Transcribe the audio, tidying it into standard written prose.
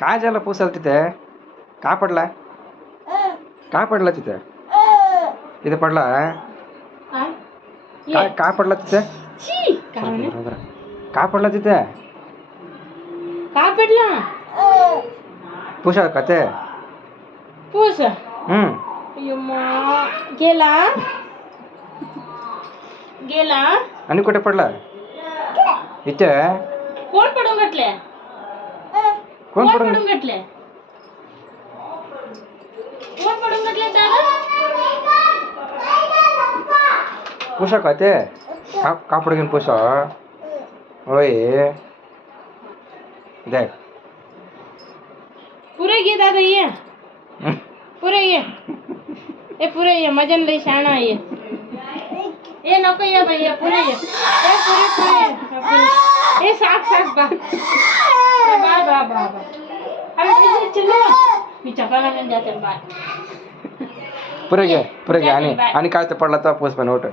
काय झालं पुसाल तिथे? का पडला? काय पडला तिथे? तिथे पडला? काय पडला तिथे? काय पडला तिथे? का पडला? पुसा का ते? पूस गेला गेला आणि कुठे पडला? इथे? कोण पडून घातले? कोण पडून घातले? कोण पडून घातले दादा? पुसा का ते? कापड घेऊन पुसा. होय देख पुरे घे दादा ये पुरे ये मजन लई शाणा ये नको ये बाई ये पुरे ये पुरे साक बा अरे चलो मी चपाला घेऊन जाते बाय पुरे घे आणि काय तर पडला तर पुस पण उठ.